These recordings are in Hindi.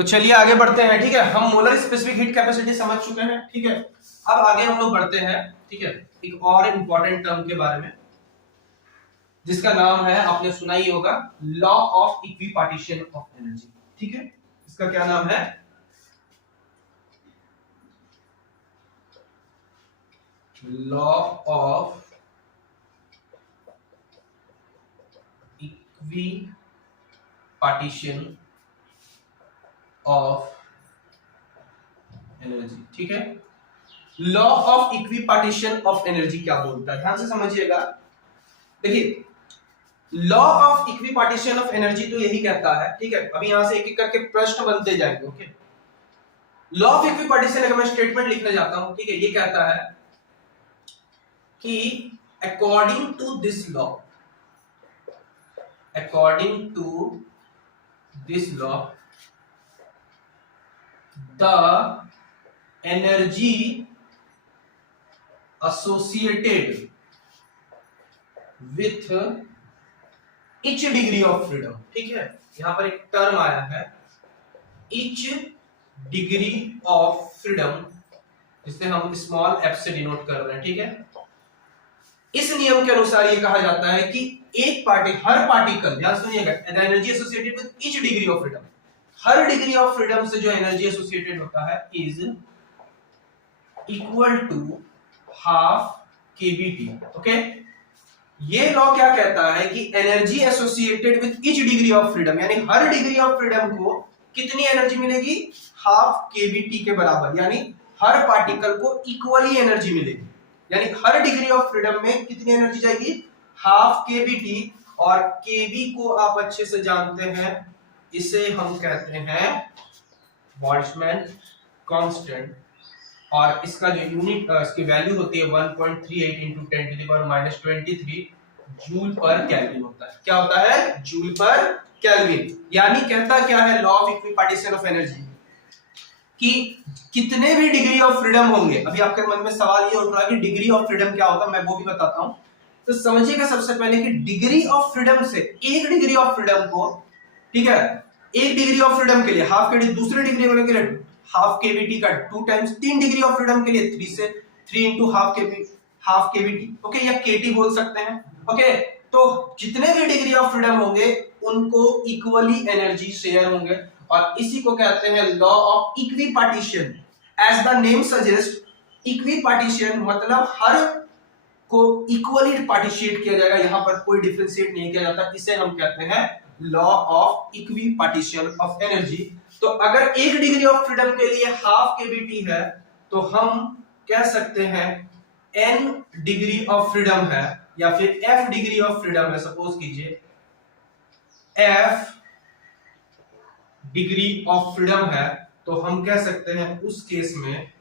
तो चलिए आगे बढ़ते हैं। ठीक है, हम मोलर स्पेसिफिक हीट कैपेसिटी समझ चुके हैं। ठीक है, अब आगे हम लोग बढ़ते हैं। ठीक है, एक और इंपॉर्टेंट टर्म के बारे में जिसका नाम है, आपने सुना ही होगा, law of equipartition of energy. ठीक है, इसका क्या नाम है? Law of equipartition of energy. ठीक है, law of equipartition of energy क्या बोलता है, ध्यान से समझिएगा। देखिए, law of equipartition of energy तो यही कहता है। ठीक है, अभी यहां से एक एक करके प्रश्न बनते जाएंगे। ओके, लॉ ऑफ इक्विपार्टीशन अगर मैं स्टेटमेंट लिखने जाता हूं, ठीक है, ये कहता है कि according to this law, according to this law the energy associated with each degree of freedom। ठीक है, यहां पर एक टर्म आया है each degree of freedom, जिसे हम स्मॉल एफ से डिनोट कर रहे हैं। ठीक है, इस नियम के अनुसार ये कहा जाता है कि एक हर पार्टिकल, ध्यान सुनिएगा, energy associated with each degree of freedom, हर डिग्री ऑफ फ्रीडम से जो एनर्जी एसोसिएटेड होता है is equal to half KBT. Okay, ये लॉ क्या कहता है कि energy associated with each degree of freedom, यानी हर डिग्री ऑफ फ्रीडम को कितनी एनर्जी मिलेगी? हाफ केबीटी के बराबर, यानी हर पार्टिकल को इक्वली एनर्जी मिलेगी। यानी हर डिग्री ऑफ फ्रीडम में कितनी एनर्जी जाएगी? Half KBT. और केबी को आप अच्छे से जानते हैं, इसे हम कहते हैं बोल्ट्जमैन कांस्टेंट, और इसका जो यूनिट, इसकी वैल्यू होती है 1.38 into 10⁻⁻23 जूल पर केल्विन होता है। क्या होता है? जूल पर केल्विन। यानी कहता क्या है law of equipartition of energy, कि कितने भी डिग्री ऑफ फ्रीडम होंगे। अभी आपके मन में सवाल ये उठ रहा है कि डिग्री ऑफ फ्रीडम क्या होता है, मैं वो भी बताता हूं। तो समझिएगा सबसे पहले कि डिग्री ऑफ फ्रीडम से, एक डिग्री ऑफ फ्रीडम को, ठीक है, एक डिग्री ऑफ फ्रीडम के लिए हाफ के, दूसरे डिग्री वाले के लिए हाफ केवीटी का 2 टाइम्स, 3 डिग्री ऑफ फ्रीडम के लिए 3 into हाफ केवीटी। ओके, या केटी बोल सकते हैं। ओके, तो जितने भी डिग्री ऑफ फ्रीडम होंगे उनको इक्वली एनर्जी शेयर होंगे, और इसी को कहते हैं law of equipartition. As the name suggest, equipartition मतलब हर को इक्वली पार्टिशिएट किया जाएगा, यहां पर कोई डिफरेंशिएट नहीं किया जाता। इसे हम कहते हैं law of equipartition of energy. तो अगर एक डिग्री ऑफ फ्रीडम के लिए हाफ केवीटी है, तो हम कह सकते हैं n डिग्री ऑफ फ्रीडम है, या फिर f डिग्री ऑफ फ्रीडम है। सपोज कीजिए f डिग्री ऑफ फ्रीडम है, तो हम कह सकते हैं उस केस में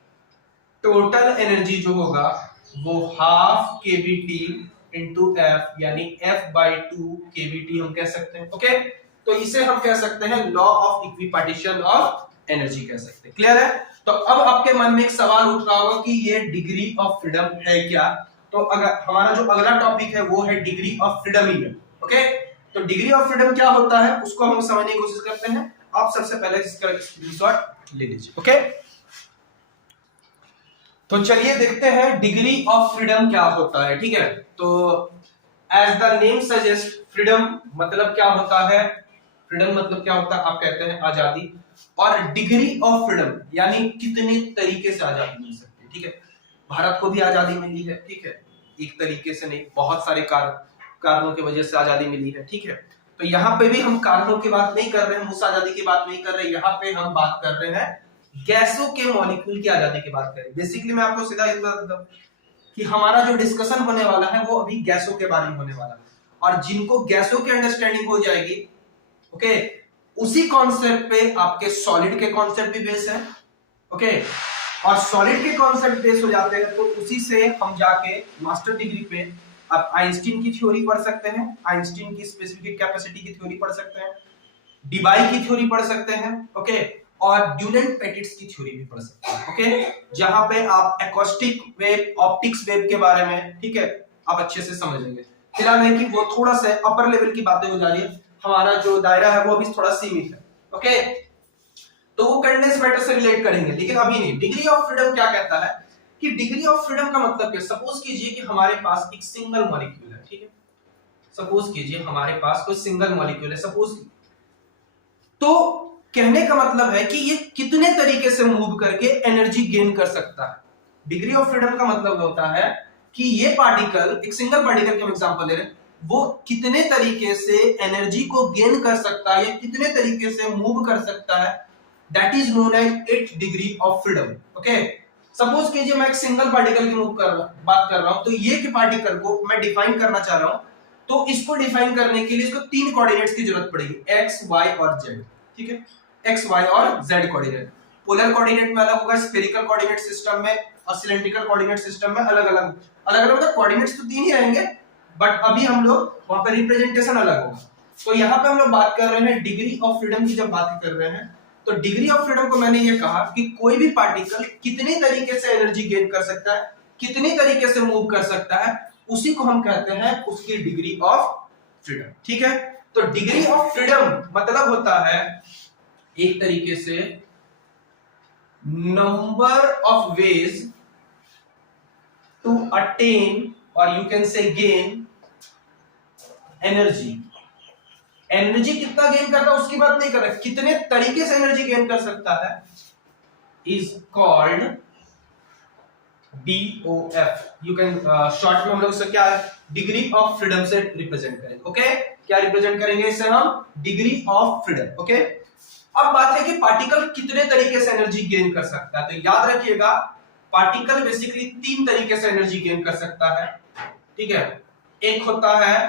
टोटल एनर्जी जो होगा वो हाफ केवीटी इंटू एफ, यानी f/2 केवीटी हम कह सकते हैं। ओके, तो इसे हम कह सकते हैं law of equipartition of energy कह सकते हैं। क्लियर है? तो अब आपके मन में एक सवाल उठ रहा होगा कि ये डिग्री ऑफ फ्रीडम है क्या? तो अगर हमारा जो अगला टॉपिक है वो है डिग्री ऑफ फ्रीडम ही है। ओके, तो डिग्री ऑफ फ्रीडम क्या होता है उसको हम समझने की कोशिश करते हैं। आप सबसे पहले इसका स्क्रीनशॉट ले लीजिए। ओके, तो चलिए देखते हैं डिग्री ऑफ फ्रीडम क्या होता है। ठीक है, तो as the name suggest, freedom मतलब क्या होता है? फ्रीडम मतलब क्या होता है? आप कहते हैं आजादी। और डिग्री ऑफ फ्रीडम यानी कितने तरीके से आजादी मिल सकती है। ठीक है, भारत को भी आजादी मिली है। ठीक है, एक तरीके से नहीं, बहुत सारे कारणों की वजह से आजादी मिली है। ठीक है, तो यहाँ पे भी हम कारणों की बात नहीं कर रहे हैं, उस आजादी की बात नहीं कर रहे, यहाँ पे हम बात कर रहे हैं गैसों के मॉलिक्यूल की आजादी की बात करें। बेसिकली मैं आपको सीधा इतना बता दूं कि हमारा जो डिस्कशन होने वाला है वो अभी गैसों के बारे में होने वाला है, और जिनको गैसों की अंडरस्टैंडिंग हो जाएगी, ओके, उसी कॉन्सेप्ट पे आपके सॉलिड के कॉन्सेप्ट भी बेस है। ओके, और सॉलिड के कॉन्सेप्ट बेस हो जाते हैं तो उसी से हम जाके मास्टर डिग्री पे आप आइंस्टीन की थ्योरी पढ़ सकते हैं, आइंस्टीन की स्पेसिफिक कैपेसिटी की थ्योरी पढ़ सकते हैं, डिबाई की थ्योरी पढ़ सकते हैं। ओके, और ड्यूलेंट-पेटिट्स की थ्योरी भी पढ़ सकते हैं। ओके, जहां पे आप एकॉस्टिक वेव, ऑप्टिक्स वेव के बारे में, ठीक है, आप अच्छे से समझेंगे। फिलहाल है कि वो थोड़ा सा अपर लेवल की बातें हो जा रही है, हमारा जो दायरा है वो अभी थोड़ा सीमित है। ओके, तो वो कंडेंस मैटर से रिलेट करेंगे, लेकिन अभी नहीं। डिग्री ऑफ फ्रीडम क्या कहता है कि डिग्री ऑफ फ्रीडम का मतलब क्या, सपोज कीजिए कि हमारे पास एक सिंगल मॉलिक्यूल है, ठीक है, सपोज कीजिए हमारे पास कोई सिंगल मॉलिक्यूल है, सपोज, तो कहने का मतलब है कि ये कितने तरीके से मूव करके एनर्जी गेन कर सकता है। डिग्री ऑफ फ्रीडम का मतलब होता है कि ये पार्टिकल, एक सिंगल पार्टिकल के हम एग्जांपल ले रहे हैं, वो कितने तरीके से एनर्जी को गेन कर सकता है या कितने तरीके से मूव कर सकता है, that is known as its degree of freedom. Okay, suppose कीजिए मैं एक सिंगल पार्टिकल की बात कर रहा हूं, तो ये पार्टिकल को मैं डिफाइन करना चाह रहा हूं, तो इसको डिफाइन करने के लिए इसको तीन कोऑर्डिनेट्स की जरूरत पड़ेगी, एक्स, वाई और जेड। ठीक है, एक्स, वाई और जेड कोऑर्डिनेट। पोलर कोऑर्डिनेट में अलग होगा, स्फेरिकल कोऑर्डिनेट सिस्टम में और सिलेंड्रिकल कोऑर्डिनेट सिस्टम में अलग अलग मतलब कोऑर्डिनेट्स तो तीन ही रहेंगे, बट अभी हम लोग वहां पर रिप्रेजेंटेशन अलग होगा। तो यहाँ पे हम लोग बात कर रहे हैं डिग्री ऑफ फ्रीडम की। जब बात कर रहे हैं तो डिग्री ऑफ फ्रीडम को मैंने ये कहा कि कोई भी पार्टिकल कितने तरीके से एनर्जी गेन कर सकता है, कितने तरीके से मूव कर सकता है, उसी को हम कहते हैं उसकी डिग्री ऑफ फ्रीडम। ठीक है, तो डिग्री ऑफ फ्रीडम मतलब होता है एक तरीके से number of ways to attain और you can say gain energy. Energy कितना गेन करता है उसकी बात नहीं कर रहे, कितने तरीके से एनर्जी गेन कर सकता है is called DOF। You can short में हम लोग क्या डिग्री ऑफ फ्रीडम से रिप्रेजेंट करेंगे। ओके, क्या रिप्रेजेंट करेंगे इससे हम, डिग्री ऑफ फ्रीडम। ओके, अब बात है कि पार्टिकल कितने तरीके से एनर्जी गेन कर सकता है। तो याद रखिएगा पार्टिकल बेसिकली तीन तरीके से एनर्जी गेन कर सकता है। ठीक है, एक होता है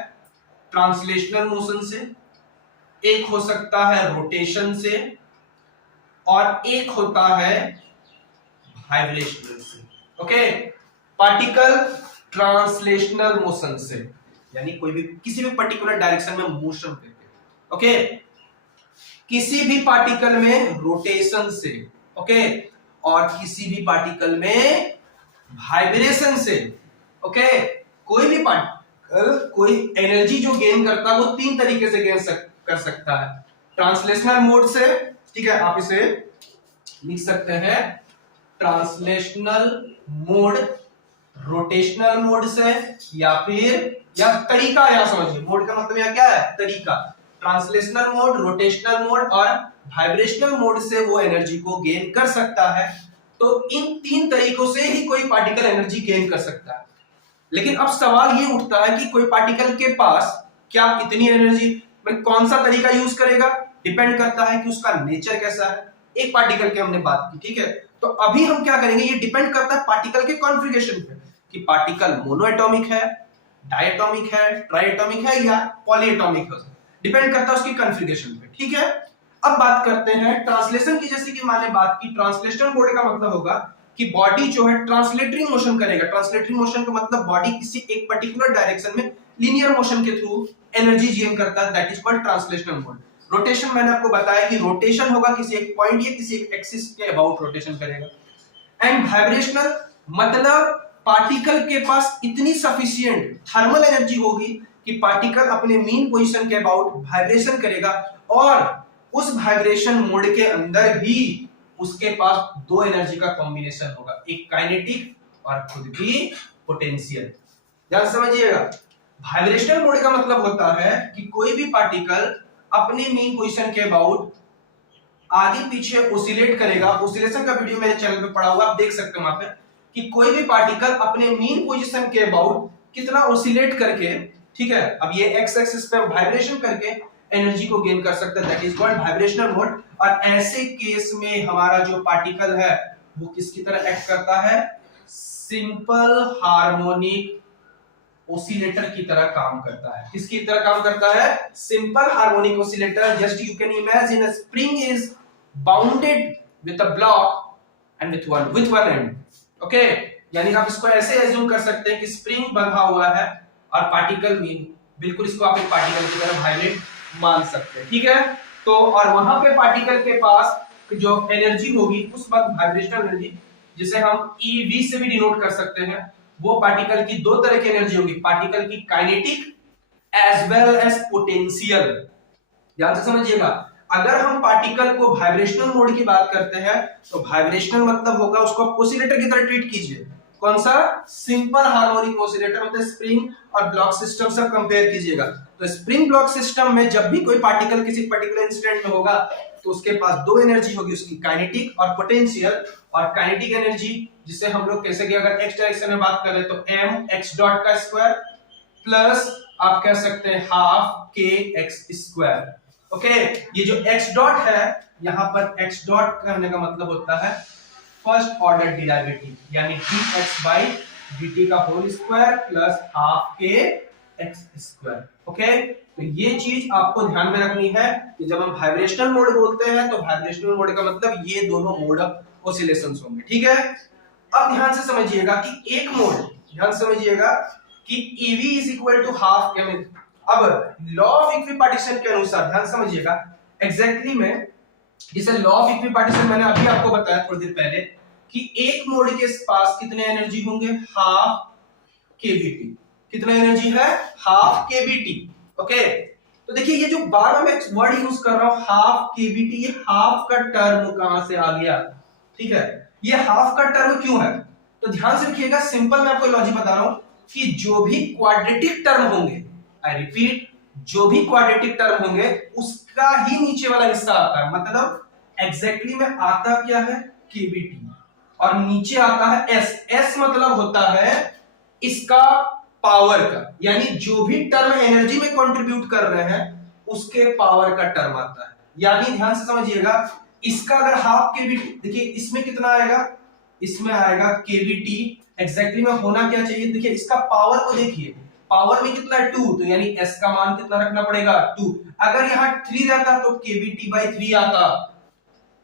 ट्रांसलेशनल मोशन से, एक हो सकता है रोटेशन से, और एक होता है वाइब्रेशनल से। ओके, पार्टिकल ट्रांसलेशनल मोशन से, यानी कोई भी किसी भी पर्टिकुलर डायरेक्शन में मोशन करके। ओके, किसी भी पार्टिकल में रोटेशन से, ओके, और किसी भी पार्टिकल में वाइब्रेशन से। ओके, कोई भी पार्टिकल कोई एनर्जी जो गेन करता है वो तीन तरीके से कर सकता है, ट्रांसलेशनल मोड से, ठीक है, आप इसे लिख सकते हैं ट्रांसलेशनल मोड, रोटेशनल मोड से, या तरीका, यहां समझिए मोड का मतलब यहां क्या है, तरीका। ट्रांसलेशनल मोड, रोटेशनल मोड और वाइब्रेशनल मोड से वो एनर्जी को गेन कर सकता है। तो इन तीन तरीकों से ही कोई पार्टिकल एनर्जी गेन कर सकता है। लेकिन अब सवाल ये उठता है कि कोई पार्टिकल के पास क्या कितनी एनर्जी में कौन सा तरीका यूज करेगा, डिपेंड करता है कि उसका नेचर कैसा है। एक पार्टिकल की हमने बात की, ठीक है, तो अभी हम क्या करेंगे, ये डिपेंड करता है पार्टिकल के कॉन्फ़िगरेशन पे कि पार्टिकल मोनोएटॉमिक है, डायटॉमिक है, ट्राइएटॉमिक है या पॉलीएटॉमिक है, डिपेंड करता है उसकी कॉन्फ़िगरेशन पे। ठीक है, अब बात करते हैं ट्रांसलेशन की। जैसे कि मैंने बात की, ट्रांसलेशनल मोड का मतलब होगा कि बॉडी जो है ट्रांसलेटरी मोशन करेगा। ट्रांसलेटरी मोशन का मतलब बॉडी किसी एक पर्टिकुलर डायरेक्शन में लीनियर मोशन के थ्रू एनर्जी गेन करता है, that is called translational mode. Rotation मैंने आपको बताया कि रोटेशन होगा किसी एक पॉइंट या किसी एक एक्सिस के अबाउट रोटेशन करेगा। एंड वाइब्रेशनल मतलब पार्टिकल के पास इतनी सफिशिएंट थर्मल एनर्जी होगी कि पार्टिकल अपने मीन पोजीशन के अबाउट वाइब्रेशन करेगा, और उस वाइब्रेशन मोड के अंदर ही उसके पास दो एनर्जी का कॉम्बिनेशन होगा, एक काइनेटिक और खुद की पोटेंशियल। ध्यान समझिएगा, वाइब्रेशनल मोड का मतलब होता है कि कोई भी पार्टिकल अपने मीन पोजीशन के अबाउट आगे पीछे ओसिलेट करेगा। ओसिलेशन का वीडियो मेरे चैनल पे पड़ा हुआ, आप देख सकते हो वहां पे, कि कोई भी पार्टिकल अपने मीन पोजीशन के अबाउट कितना ओसिलेट करके, ठीक है, अब ये एक्स एक्सिस पे वाइब्रेशन करके एनर्जी को गेन कर सकता है, that is called vibrational mode. और ऐसे केस में हमारा जो पार्टिकल है वो किसकी तरह एक्ट करता है, सिंपल हार्मोनिक ओसिलेटर की तरह काम करता है। किसकी तरह काम करता है, simple harmonic oscillator. Just you can imagine a spring is bounded with a block and with one and. Okay, यानी आप इसको ऐसे एज्यूम कर सकते हैं कि स्प्रिंग बंधा हुआ है और पार्टिकल मीन, बिल्कुल इसको आप एक पार्टिकल की तरह वाइब्रेट मान सकते हैं। ठीक है, तो और वहां पे पार्टिकल के पास जो एनर्जी होगी उस वक्त वाइब्रेशनल एनर्जी, जिसे हम EV से भी डिनोट कर सकते हैं, वो पार्टिकल की दो तरह की एनर्जी होगी, पार्टिकल की kinetic as well as potential. ध्यान से समझिएगा, अगर हम पार्टिकल को वाइब्रेशनल मोड की बात करते हैं तो वाइब्रेशनल मतलब होगा उसको ऑसिलेटर की तरह ट्रीट कीजिए। कौन सा? सिंपल हार्मोनिक ऑसिलेटर, मतलब स्प्रिंग और ब्लॉक सिस्टम से कंपेयर कीजिएगा। तो स्प्रिंग ब्लॉक सिस्टम में जब भी कोई पार्टिकल किसी पर्टिकुलर इंस्टेंट में होगा तो उसके पास दो एनर्जी होगी, उसकी काइनेटिक और पोटेंशियल। और काइनेटिक एनर्जी जिसे हम लोग कैसे कि अगर एक्स डायरेक्शन में बात करें तो m x डॉट का स्क्वायर प्लस आप कह सकते हैं half k x square. Okay, ये जो x डॉट है यहां पर x डॉट कहने का मतलब होता है फर्स्ट ऑर्डर डिराइवेटिव, यानी dx बाई dt का whole square plus half k x square. Okay, तो ये चीज आपको ध्यान में रखनी है कि जब हम वाइब्रेशनल मोड बोलते हैं तो वाइब्रेशनल मोड का मतलब ये दोनों मोड ऑफ ऑसिलेशंस होंगे। ठीक है, अब ध्यान से समझिएगा कि एक मोड, ध्यान समझिएगा कि EV is equal to half m। अब लॉ ऑफ इक्विपार्टीशन के अनुसार ध्यान समझिएगा एग्जैक्टली में, जिसे लॉ ऑफ इक्विपार्टीशन मैंने अभी आपको बताया थोड़ी देर पहले कि एक मोड के पास कितने एनर्जी होंगे? Half kBt। कितना एनर्जी है? Half kBt। ओके, तो देखिए ये जो बार मैं वर्ड यूज कर रहा हूं हाफ kBt, ये हाफ का टर्म कहां से आ गया? ठीक है, ये हाफ का टर्म क्यों है? तो ध्यान से रखिएगा, सिंपल मैं आपको लॉजिक बता रहा हूं कि जो भी क्वाड्रेटिक टर्म होंगे, आई रिपीट, जो भी क्वाड्रेटिक टर्म होंगे उसका ही नीचे वाला हिस्सा आता है। मतलब एग्जैक्टली में आता क्या है? kBt, और नीचे आता है s। s मतलब होता है इसका पावर का, यानी जो भी टर्म एनर्जी में कंट्रीब्यूट कर रहे हैं उसके पावर का टर्म आता है। यानी ध्यान से समझिएगा, इसका अगर हाफ kBt, देखिए इसमें कितना आएगा? इसमें आएगा kBt। एग्जैक्टली में होना क्या चाहिए? देखिए इसका पावर को देखिए, पावर में कितना है? 2, तो यानी s का मान कितना रखना पड़ेगा? 2। अगर यहाँ 3 रहता तो kBt by 3 आता।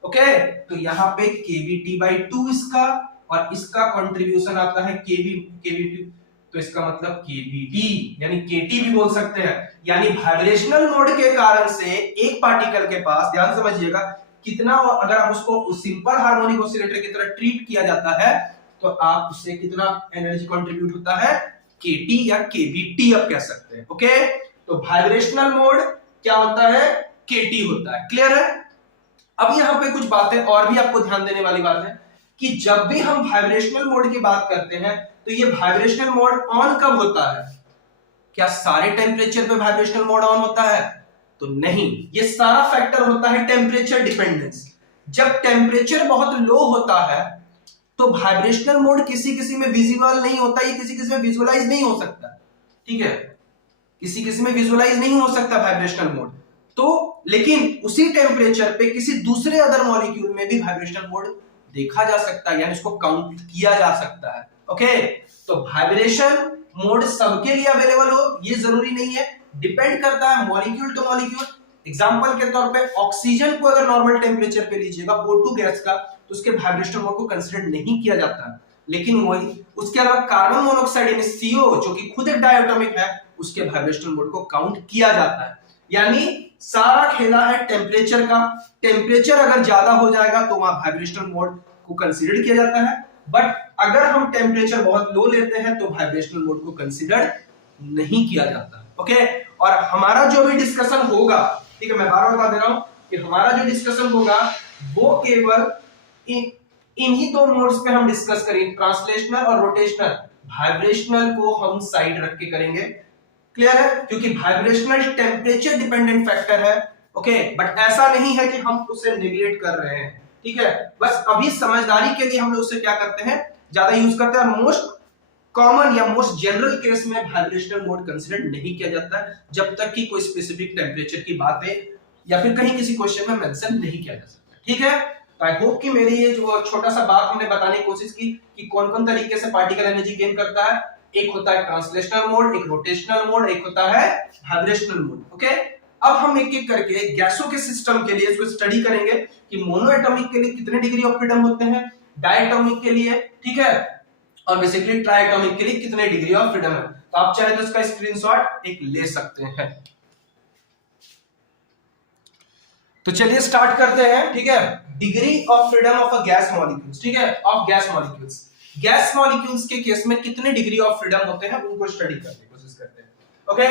ओके, तो यहाँ पे kBt by 2 इसका, और इसका कंट्रीब्यूशन आता है kBt, तो इसका मतलब kBt, यानी kT भी बोल सकते हैं। यानी वाइब्रेशनल मोड के कारण से एक पार्टिकल के पास, ध्यान समझिएगा, कितना, अगर आप उसको सिंपल हार्मोनिक ऑसिलेटर की तरह ट्रीट किया जाता है तो आप उससे कितना एनर्जी कंट्रीब्यूट होता है? kT या kBt आप कह सकते हैं। ओके, तो वाइब्रेशनल मोड क्या होता है? kT होता है। क्लियर है? अब यहां पे कुछ बातें और भी आपको ध्यान देने वाली बात है कि जब भी हम वाइब्रेशनल मोड की बात करते हैं तो ये वाइब्रेशनल मोड ऑन कब होता है? क्या सारे टेम्परेचर पे वाइब्रेशनल मोड ऑन होता है? तो नहीं, ये सारा फैक्टर होता है टेम्परेचर डिपेंडेंस। जब टेम्परेचर बहुत लो होता है तो वाइब्रेशनल मोड किसी किसी में विजिबल नहीं होता, ये किसी किसी में विजुअलाइज नहीं हो सकता। ठीक है, किसी किसी में विजुअलाइज नहीं हो सकता वाइब्रेशनल मोड, तो लेकिन उसी टेम्परेचर पे किसी दूसरे अदर मॉलिक्यूल में भी वाइब्रेशनल मोड देखा जा सकता है, यानी इसको काउंट किया जा सकता है। ओके, तो वाइब्रेशन मोड सबके लिए अवेलेबल हो ये जरूरी नहीं है, डिपेंड करता है मॉलिक्यूल टू मॉलिक्यूल। एग्जांपल के तौर पे ऑक्सीजन को अगर नॉर्मल टेम्परेचर पे लीजिएगा O2 गैस का, तो उसके वाइब्रेशनल मोड को कंसीडर नहीं किया जाता है। लेकिन वही उसके अलावा कार्बन मोनोऑक्साइड यानी CO जो कि खुद एक डायटोमिक है, उसके वाइब्रेशनल मोड को काउंट किया जाता है। यानी सारा खेला है टेम्परेचर का। टेम्परेचर अगर ज्यादा हो जाएगा तो वहां वाइब्रेशनल मोड को कंसीडर किया जाता है, बट अगर हम टेम्परेचर बहुत लो लेते हैं तो वाइब्रेशनल मोड को कंसीडर नहीं किया जाता। ओके, और हमारा जो भी डिस्कशन होगा, ठीक है, मैं बार बार बता दे रहा हूं कि हमारा जो डिस्कशन होगा वो केवल इन्हीं दो मोड्स पे हम डिस्कस करेंगे, ट्रांसलेशनल और रोटेशनल। वाइब्रेशनल को हम साइड रख के करेंगे। क्लियर है? क्योंकि वाइब्रेशनल टेम्परेचर डिपेंडेंट फैक्टर है। ओके, बट ऐसा नहीं है कि हम उसे नेग्लेक्ट कर रहे हैं। ठीक है, बस अभी समझदारी के लिए हम लोग उसे क्या करते हैं, ज्यादा यूज करते हैं। मोस्ट कॉमन या मोस्ट जनरल केस में वाइब्रेशनल मोड कंसीडर नहीं किया जाता है जब तक कि कोई स्पेसिफिक टेम्परेचर की बात है या फिर कहीं किसी क्वेश्चन में मेंशन नहीं किया जा सकता। ठीक है, तो आई होप कि मेरी ये जो छोटा सा बात हमने बताने की कोशिश की कि कौन कौन तरीके से पार्टिकल एनर्जी गेन करता है। एक होता है ट्रांसलेशनल मोड, एक रोटेशनल मोड, एक होता है वाइब्रेशनल मोड। ओके, अब हम एक एक करके गैसों के सिस्टम के लिए इसको स्टडी करेंगे कि मोनोएटॉमिक के लिए कितने डिग्री ऑफ फ्रीडम होते हैं, डायटोमिक के लिए, ठीक है, और बेसिकली ट्राइएटॉमिक के लिए कितने डिग्री ऑफ फ्रीडम है। तो आप चाहे तो इसका स्क्रीनशॉट एक ले सकते हैं। तो चलिए स्टार्ट करते हैं। ठीक है, degree of freedom of a gas molecules. ठीक है, of gas molecules. Gas molecules के केस में कितने डिग्री ऑफ फ्रीडम होते हैं उनको स्टडी करने की कोशिश करते हैं। ओके,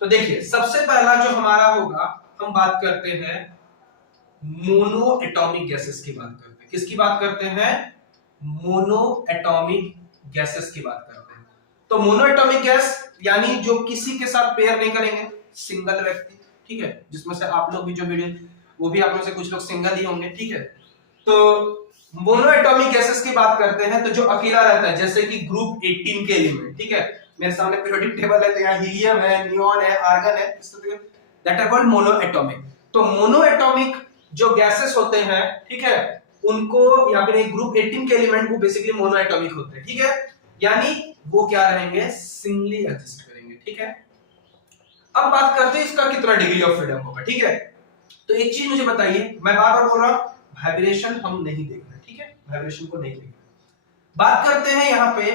तो देखिए सबसे पहला जो हमारा होगा, हम बात करते हैं मोनो एटॉमिक गैसेस की बात करते हैं। किसकी बात करते हैं? मोनो एटॉमिक गैसेस की बात करते हैं। तो मोनो एटॉमिक गैस यानी जो किसी के साथ पेयर नहीं करेंगे, सिंगल व्यक्ति, ठीक है, जिसमें से आप लोग भी जो वीडियो, वो भी आप में से कुछ लोग सिंगल ही होंगे, ठीक है। तो मोनो एटॉमिक गैसेस की बात करते हैं तो जो अकेला रहता है, जैसे कि ग्रुप 18 के एलिमेंट, ठीक है, मेरे सामने पीरियोडिक टेबल है, तो यहाँ हीलियम है, नियॉन है, आर्गन है, that are called mono atomic. तो मोनो एटॉमिक जो गैसेस होते हैं, ठीक है, उनको या फिर एक ग्रुप 18 के एलिमेंट को बेसिकली मोनो एटॉमिक होते हैं, ठीक है, यानी वो क्या रहेंगे, सिंगली एग्जिस्ट करेंगे, ठीक है। अब बात करते हैं इसका कितना डिग्री ऑफ फ्रीडम होगा, ठीक है। तो एक चीज मुझे बताइए, मैं बार बार बोल रहा हूं वाइब्रेशन हम नहीं देख रहे, ठीक है, वाइब्रेशन को नहीं देख रहे। बात करते हैं यहां पे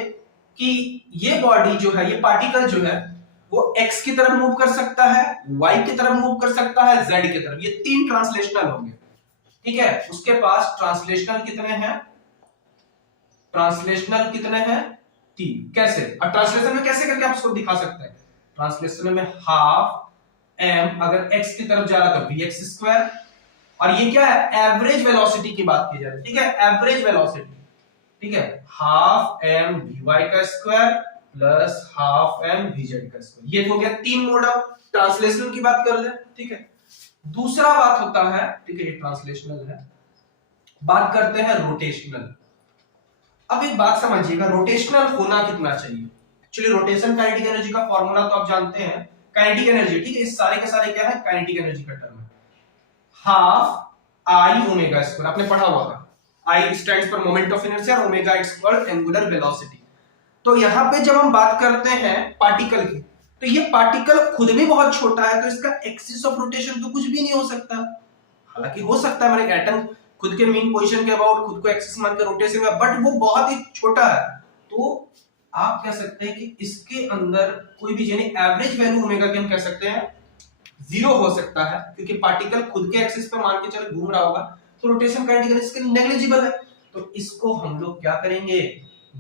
कि ये बॉडी जो है, ये पार्टिकल जो है, वो x की तरफ मूव कर सकता है, y की तरफ मूव कर सकता है, z की तरफ, ये तीन ट्रांसलेशनल होंगे, ठीक है। उसके पास ट्रांसलेशनल कितने हैं? ट्रांसलेशनल कितने हैं? 3। कैसे? और ट्रांसलेशन में कैसे करके आप उसको दिखा सकते हैं? ट्रांसलेशन में हाफ m, अगर x की तरफ जा रहा तो vx स्क्वायर, और ये क्या है, एवरेज वेलोसिटी की बात की जा रही है, ठीक है, एवरेज वेलोसिटी, ठीक है, हाफ m vy का square plus half m vz का स्क्वायर। ये हो गया 3 मोड ऑफ ट्रांसलेशन की बात कर ले, ठीक है। दूसरा बात होता है, ठीक है, ये ट्रांसलेशनल है। बात करते हैं रोटेशनल। अब एक बात समझिएगा, रोटेशनल होना कितना चाहिए? एक्चुअली रोटेशन काइनेटिक एनर्जी का फॉर्मूला तो आप जानते हैं, काइनेटिक एनर्जी, ठीक है, इस सारे के सारे क्या है, काइनेटिक एनर्जी का टर्म है, हाफ आई ओमेगा स्क्वायर, आपने पढ़ा हुआ था। I stands for moment of inertia और omega it's called angular velocity. तो यहाँ पे जब हम बात करते हैं पार्टिकल की, तो ये पार्टिकल खुद भी बहुत छोटा है, तो इसका एक्सिस ऑफ रोटेशन तो कुछ भी नहीं हो सकता। हालांकि हो सकता है, हमारे एटम खुद के मीन पोजीशन के अबाउट खुद को एक्सिस मान के रोटेशन में, बट वो बहुत ही छोटा है। तो आप कह सकते हैं कि इसके अंदर कोई भी यानी एवरेज वैल्यू ओमेगा की हम कह सकते हैं 0 हो सकता है, क्योंकि पार्टिकल खुद के एक्सिस पे मान के चलो घूम रहा होगा, तो रोटेशन काइनेटिक एनर्जी नेग्लिजिबल है, तो इसको हम लोग क्या करेंगे,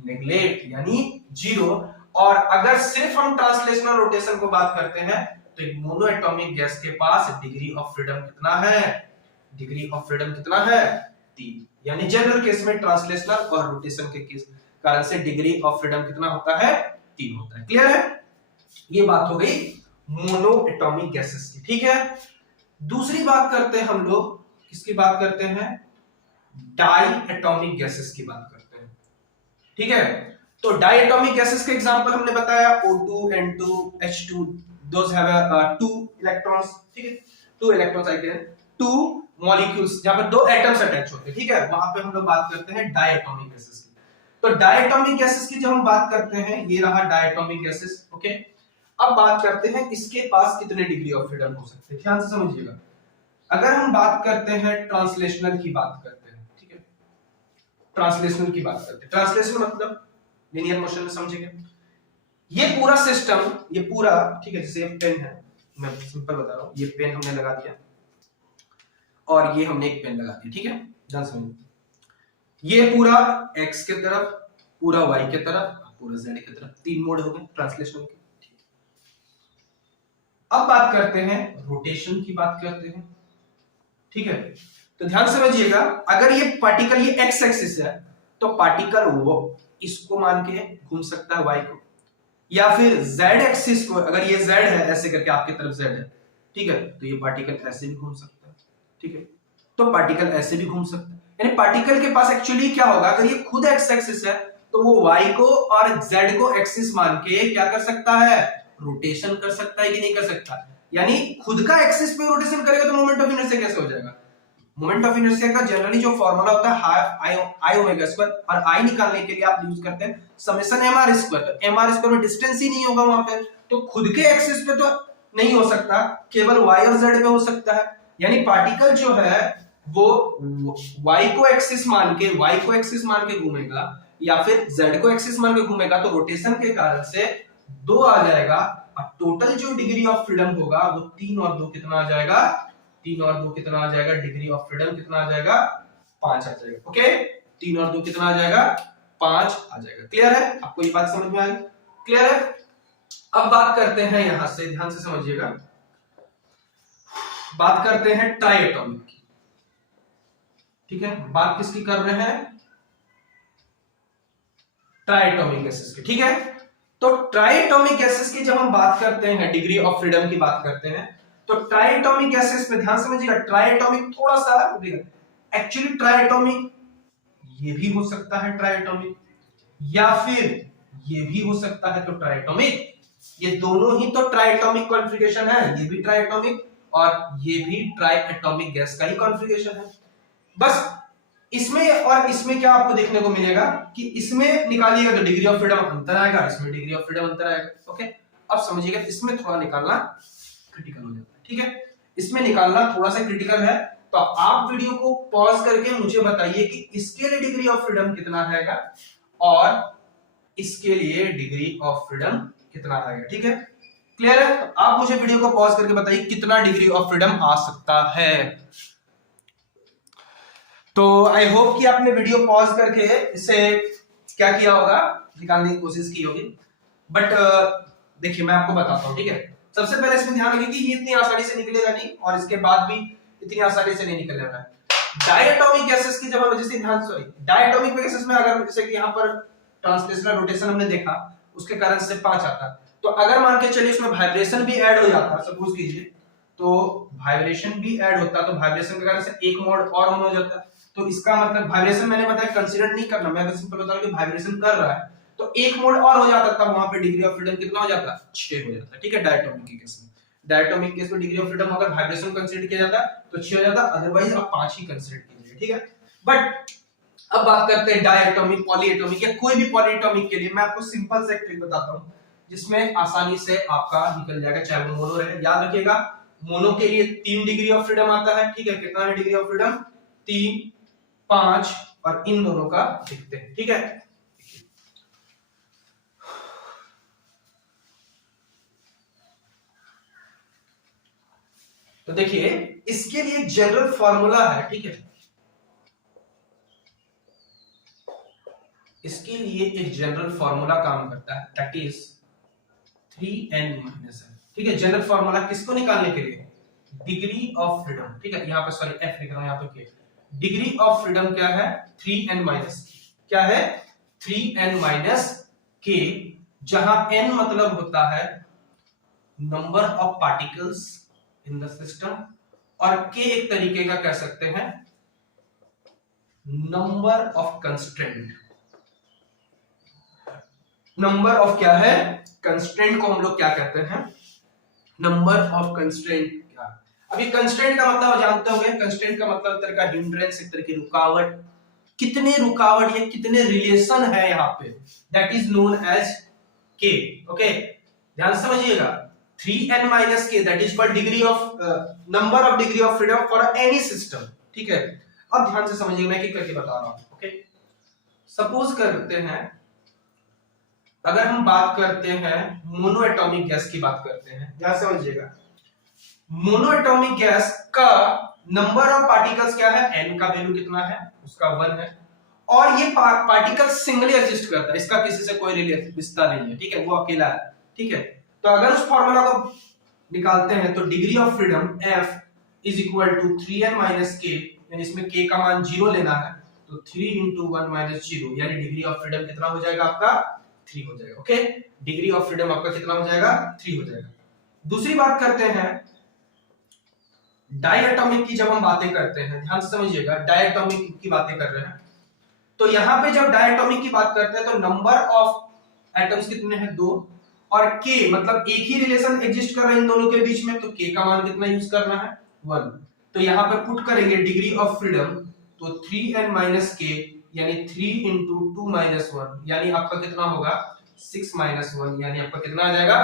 नेग्लेक्ट, यानी 0। और अगर सिर्फ हम ट्रांसलेशनल रोटेशन को बात करते हैं, तो एक मोनो एटॉमिक गैस के पास डिग्री ऑफ फ्रीडम कितना है, डिग्री ऑफ फ्रीडम कितना है, 3। यानी जनरल केस में ट्रांसलेशनल और रोटेशन के केस कारण से डिग्री ऑफ फ्रीडम कितना होता है, 3 होता है। क्लियर है? ये बात हो गई मोनो एटॉमिक गैसेस की, ठीक है। दूसरी बात करते हैं हम लोग, किसकी बात करते हैं, डाई एटॉमिक गैसेस की बात करते हैं, ठीक है। तो डाई एटॉमिक गैसेस के एग्जांपल हमने बताया O2, N2, H2, those have 2 electrons, ठीक है, 2 इलेक्ट्रॉन्स आई कैन 2 मॉलिक्यूल्स, जहां पर 2 एटम्स अटैच होते हैं, ठीक है, वहां पे हम लोग बात करते हैं डाई एटॉमिक गैसेस की। तो डाई एटॉमिक गैसेस की जब हम बात करते हैं, ये रहा डाई एटॉमिक गैसेस, ओके। अब बात करते हैं इसके पास कितने डिग्री ऑफ फ्रीडम हो सकते हैं, ध्यान से समझिएगा। अगर हम बात करते हैं ट्रांसलेशनल की बात करते हैं, ठीक है, ट्रांसलेशनल की बात करते हैं, ट्रांसलेशन मतलब लिनियर मोशन में समझेंगे। ये पूरा सिस्टम, ये पूरा, ठीक है, जैसे ये पेन है, मैं सिंपल बता रहा हूं, ये पेन हमने लगा दिया और ये हमने एक पेन लगा दिया, ठीक है, ध्यान से समझिए। ये पूरा x के तरफ, पूरा y के तरफ, पूरा z के तरफ, 3 मोड हो गए ट्रांसलेशनल के। अब बात करते हैं रोटेशन की बात करते हैं, ठीक है। तो ध्यान समझिएगा, अगर ये पार्टिकल ये x एक्सिस है, तो पार्टिकल वो इसको मान के घूम सकता है y को, या फिर z एक्सिस को, अगर ये z है ऐसे करके आपकी तरफ z है, ठीक है, तो ये पार्टिकल ऐसे भी घूम सकता है, ठीक है, तो पार्टिकल ऐसे भी घूम सकता है। यानी पार्टिकल के पास एक्चुअली क्या होगा, अगर ये खुद x एक्सिस है तो वो y को और z को एक्सिस मान के क्या कर सकता है, रोटेशन कर सकता है कि नहीं कर सकता। यानी खुद का एक्सिस पे रोटेशन करेगा तो मोमेंट ऑफ इनर्शिया कैसे हो जाएगा। मोमेंट ऑफ इनर्शिया का जनरली जो फार्मूला होता है हाफ आई ओमेगा स्क्वायर, और आई निकालने के लिए आप यूज करते हैं समेशन एम आर स्क्वायर। तो एम आर स्क्वायर में डिस्टेंस ही नहीं होगा वहां पे, तो खुद के एक्सिस पे तो नहीं हो सकता, केवल वाई और जेड पे हो सकता है। यानी पार्टिकल जो है वो वाई को एक्सिस मान के घूमेगा, या फिर जेड को एक्सिस मान के घूमेगा, तो रोटेशन के कारण से 2 आ जाएगा, और टोटल जो डिग्री ऑफ फ्रीडम होगा वो 3 और 2 कितना आ जाएगा, 3 और 2 कितना आ जाएगा, डिग्री ऑफ फ्रीडम कितना आ जाएगा, 5 आ जाएगा। ओके, 3 और 2 कितना आ जाएगा, 5 आ जाएगा। क्लियर है? आपको ये बात समझ में आ गई? क्लियर है? अब बात करते हैं, यहां से ध्यान से समझिएगा, बात करते हैं ट्राई एटॉमिक की। ठीक है, बात किसकी कर रहे हैं? ट्राइएटॉमिक गैसेस की। ठीक है, तो ट्राइएटॉमिक गैसेस की जब हम बात करते हैं, डिग्री ऑफ फ्रीडम की बात करते हैं, तो ट्राइएटॉमिक गैसेस में ध्यान समझिएगा, ट्राइएटॉमिक थोड़ा सा एक्चुअली ट्राइएटॉमिक ये भी हो सकता है ट्राइएटॉमिक, या फिर ये भी हो सकता है, तो ट्राइएटॉमिक, ये दोनों ही तो ट्राइएटॉमिक कॉन्फ़िगरेशन है, ये भी ट्राइएटॉमिक और ये भी ट्राइएटॉमिक गैस का ही कॉन्फ़िगरेशन है। बस इसमें और इसमें क्या आपको देखने को मिलेगा कि इसमें निकालिएगा तो डिग्री ऑफ फ्रीडम अंतर आएगा, इसमें डिग्री ऑफ फ्रीडम अंतर आएगा। ओके, अब समझिएगा, इसमें थोड़ा निकालना क्रिटिकल हो जाता है। ठीक है, इसमें निकालना थोड़ा सा क्रिटिकल है, तो आप वीडियो को पॉज करके मुझे बताइए कि इसके लिए डिग्री ऑफ फ्रीडम कितना रहेगा और इसके लिए डिग्री ऑफ फ्रीडम कितना रहेगा। ठीक है, क्लियर है? तो आप मुझे वीडियो को पॉज करके बताइए कितना डिग्री ऑफ फ्रीडम आ सकता है। तो आई होप कि आपने वीडियो पॉज करके इसे क्या किया होगा, निकालने की कोशिश की होगी। बट देखिए मैं आपको बताता हूं। ठीक है, सबसे पहले इसमें ध्यान रखिए कि ये इतनी आसानी से निकलेगा नहीं और इसके बाद भी इतनी आसानी से नहीं निकलने वाला है। डायटोमिक गैसेस की जब हम जैसे ध्यान सॉरी डायटोमिक गैसेस में अगर जैसे कि यहाँ पर ट्रांसलेशनल रोटेशन हमने देखा, उसके कारण से 5 आता, तो अगर मान के चलिए उसमें वाइब्रेशन भी ऐड हो जाता, सपोज कीजिए, तो वाइब्रेशन भी ऐड होता, तो वाइब्रेशन के कारण से एक मोड और ऑन हो जाता। तो इसका मतलब वाइब्रेशन मैंने बताया कंसीडर नहीं करना, मैं अगर सिंपल बता रहा हूं कि वाइब्रेशन कर रहा है तो एक मोड और हो जाता, तब वहां पे डिग्री ऑफ फ्रीडम कितना हो जाता? 6 हो जाता। ठीक है, डायटोमिक के केस में, डायटोमिक केस में डिग्री ऑफ फ्रीडम अगर वाइब्रेशन कंसीडर किया जाता तो 6 हो जाता, अदरवाइज आप 5 ही कंसीडर कीजिए। ठीक है, बट अब बात करते हैं डायटोमिक, पॉलीएटोमिक या कोई भी पॉलीएटोमिक के लिए मैं आपको सिंपल सा एक ट्रिक बताता हूं जिसमें आसानी से आपका निकल जाएगा, चाहे वो मोनो रहे। याद रखिएगा, मोनो के लिए 3 डिग्री ऑफ फ्रीडम आता है। ठीक है, कितना है डिग्री ऑफ फ्रीडम? 3, 5 और इन दोनों का देखते हैं। ठीक है, तो देखिए इसके लिए जनरल फॉर्मूला है। ठीक है, इसके लिए एक जनरल फॉर्मूला काम करता है, दैट इज 3n-n। ठीक है, जनरल फॉर्मूला किसको निकालने के लिए? Degree of freedom. ठीक है, यहाँ पे सॉरी f लिख रहा हूं, यहाँ पे k। डिग्री ऑफ फ्रीडम क्या है? 3n-k। क्या है? 3n-k, जहां n मतलब होता है number of particles in the system और k एक तरीके का कह सकते हैं number of constraint. Number of क्या है? कंस्ट्रेंट को हम लोग क्या कहते हैं? Number of constraint. क्या अभी कंस्ट्रेंट का मतलब जानते होंगे, कंस्ट्रेंट का मतलब एक तरह का हिंड्रेंस, एक तरह की रुकावट। कितने रुकावट या कितने रिलेशन है यहाँ पे, that is known as k। Okay, ध्यान से समझिएगा, 3n-k that is called degree of number of degree of freedom for any system. ठीक है, अब ध्यान से समझिएगा, मैं एक करके बता रहा हूं। ओके, सपोज करते हैं अगर हम बात करते हैं मोनो एटॉमिक गैस की बात करते हैं, ध्यान से समझिएगा, मोनो एटॉमिक गैस का नंबर ऑफ पार्टिकल्स क्या है? n का वैल्यू कितना है? उसका 1 है, और ये पार्टिकल सिंगली एग्जिस्ट करता है, इसका किसी से कोई रिश्ता नहीं है। ठीक है, वो अकेला है। ठीक है, तो अगर उस फॉर्मूला को निकालते हैं तो degree of freedom f is equal to 3n-k, यानी इसमें k का मान 0 लेना है, तो 3 into 1 - 0, यानी डिग्री ऑफ फ्रीडम कितना हो जाएगा आपका? 3 हो जाएगा। ओके, डिग्री ऑफ फ्रीडम आपका कितना हो जाएगा? 3 हो जाएगा। दूसरी बात करते हैं डायटोमिक की। जब हम बातें करते हैं, ध्यान से समझिएगा, डायटोमिक की बातें कर रहे हैं, तो यहां पे जब डायटोमिक की बात करते हैं तो नंबर ऑफ एटम्स कितने हैं? 2, और k मतलब एक ही रिलेशन एग्जिस्ट कर रहे हैं इन दोनों के बीच में, तो k का मान कितना यूज करना है? 1। तो यहां पर पुट करेंगे डिग्री ऑफ फ्रीडम, तो 3n-k यानी 3 into 2 - 1, यानी आपका कितना होगा? 6 - 1, यानी आपका कितना आ जाएगा?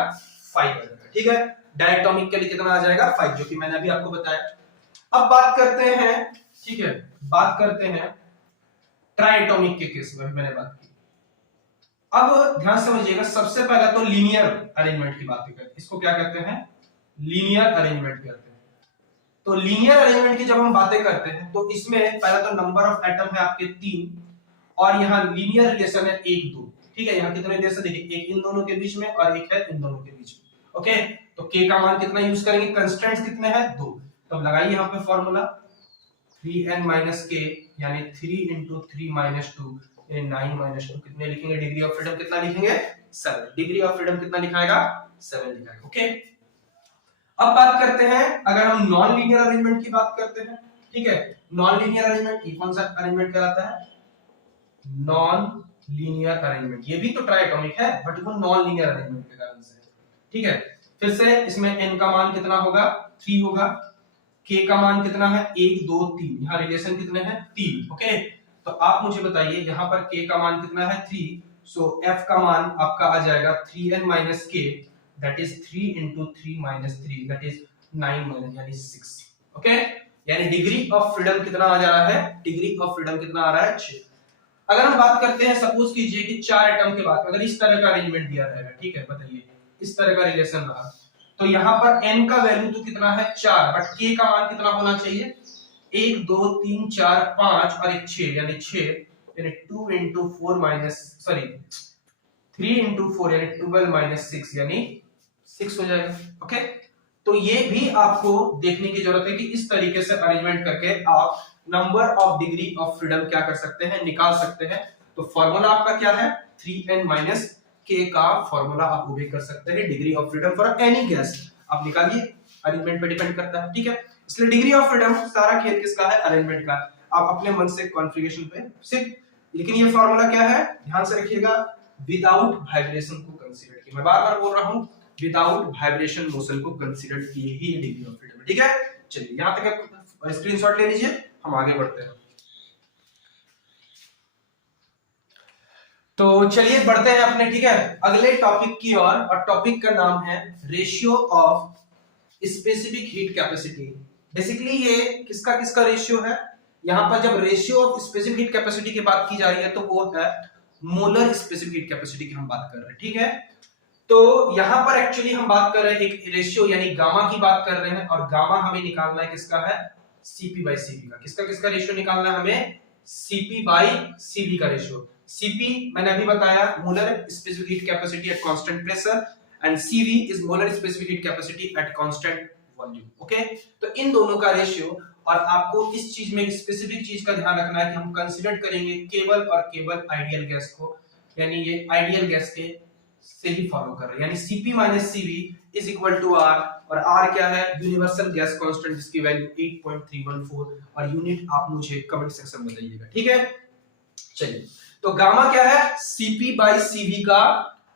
5 आ जाएगा। ठीक है, डायटोमिक के लिए कितना आ जाएगा? 5, जो कि मैंने अभी आपको बताया। अब बात करते हैं, ठीक है, बात करते हैं ट्राइएटोमिक के केस में मैंने बात की। अब ध्यान समझिएगा, सबसे पहले तो लीनियर अरेंजमेंट की बात करते हैं। इसको क्या कहते हैं? लीनियर अरेंजमेंट कहते हैं। तो लीनियर अरेंजमेंट की जब हम बातें करते हैं तो इसमें पहला तो नंबर ऑफ एटम है आपके 3, और यहाँ लीनियर रिलेशन है 1, 2। ठीक है, यहाँ कितने रिलेशन देखिए, एक इन दोनों के बीच में और एक है इन दोनों के बीच में। ओके, तो k का मान कितना यूज करेंगे? कंस्ट्रेंट्स कितने हैं? 2। तो लगाइए यहाँ पे फॉर्मूला, 3n माइनस के यानी 3 इंटू 3 माइनस 2 यानी 9 माइनस 2 कितने लिखेंगे? डिग्री ऑफ फ्रीडम कितना लिखेंगे? 7। डिग्री ऑफ फ्रीडम कितना लिखाएगा? 7 लिखाएगा। ओके, अब बात करते हैं अगर हम नॉन लीनियर अरेंजमेंट की बात करते हैं, ठीक है। नॉन लीनियर अरेंजमेंट ये कौन सा अरेंजमेंट कहलाता है? Non linear arrangement. ये भी तो ट्राइएटॉमिक है बट वो नॉन लीनियर अरेंजमेंट के कारण से, ठीक है। फिर से इसमें n का मान कितना होगा? 3 होगा। k का मान कितना है? 1 2 3। यहाँ रिलेशन कितने हैं? 3। ओके, तो आप मुझे बताइए यहाँ पर k का मान कितना है? 3। सो f का मान आपका आ जाएगा 3n minus k, that is 3 into 3 minus 3, that is 9 minus यानी 6। ओके, यानी डिग्री ऑफ फ्रीडम कितना आ जा रहा है? डिग्री ऑफ फ्रीडम कितना आ रहा है? 6। अगर हम बात करते हैं, सपोज कीजिए कि 4 एटम के बाद अगर इस तरह का अरेंजमेंट दिया रहेगा, ठीक है, बताइए इस तरह का रिलेशन रहा, तो यहाँ पर n का वैल्यू तो कितना है? 4, बट k का मान कितना होना चाहिए? 1 2 3 4 5 और 1 6 यानी 6 यानी 2 इंटू 4 माइनस 3 इंटू 4 यानी 12 माइनस 6 यानी 6 हो जाएगा। ओके, तो ये भी आपको देखने की जरूरत है कि इस तरीके से अरेंजमेंट करके आप number of degree of freedom क्या कर सकते हैं? निकाल सकते हैं। तो फॉर्मूला आपका क्या है? 3n माइनस k का फॉर्मूला आप भी कर सकते हैं degree of freedom for any gas. आप निकालिए, अरेंजमेंट पे डिपेंड करता है, ठीक है। इसलिए डिग्री ऑफ फ्रीडम सारा खेल किसका है? अरेंजमेंट का। आप अपने मन से कॉन्फ़िगरेशन पे सिर्फ, लेकिन ये फॉर्मूला क्या है? ध्यान से रखिएगा, विदाउट वाइब्रेशन को कंसीडर किए। मैं बार-बार बोल रहा हूं, विदाउट वाइब्रेशन मोशन को कंसीडर किए ही डिग्री ऑफ फ्रीडम, ठीक है। चलिए यहां तक स्क्रीनशॉट ले लीजिए, हम आगे बढ़ते हैं। तो चलिए बढ़ते हैं अपने, ठीक है, अगले टॉपिक की ओर, और टॉपिक का नाम है ratio of specific heat capacity. Basically ये किसका किसका रेशियो है? यहां पर जब ratio of specific heat capacity की बात की जा रही है तो वो है मोलर स्पेसिफिक हीट कैपेसिटी की हम बात कर रहे हैं, ठीक है। तो यहां पर एक्चुअली हम बात कर रहे हैं एक रेशियो यानी गामा की बात कर रहे हैं, और गामा हमें निकालना है किसका है? Cp by Cv का। किसका किसका रेशियो निकालना है हमें? Cp by Cv का रेशियो। Cp मैंने अभी बताया molar specific heat capacity at constant pressure, and Cv is molar specific heat capacity at constant volume. Okay, तो इन दोनों का रेशियो, और आपको इस चीज में स्पेसिफिक चीज का ध्यान रखना है कि हम कंसीडर करेंगे केवल और केवल आइडियल गैस को, यानी ये आइडियल गैस के से ही फॉलो कर रहे हैं, यानी Cp minus Cv is equal to R, और R क्या है? यूनिवर्सल गैस कांस्टेंट, जिसकी वैल्यू 8.314, और यूनिट आप मुझे कमेंट सेक्शन में बताइएगा, ठीक है। चलिए, तो गामा क्या है? Cp बाय Cv का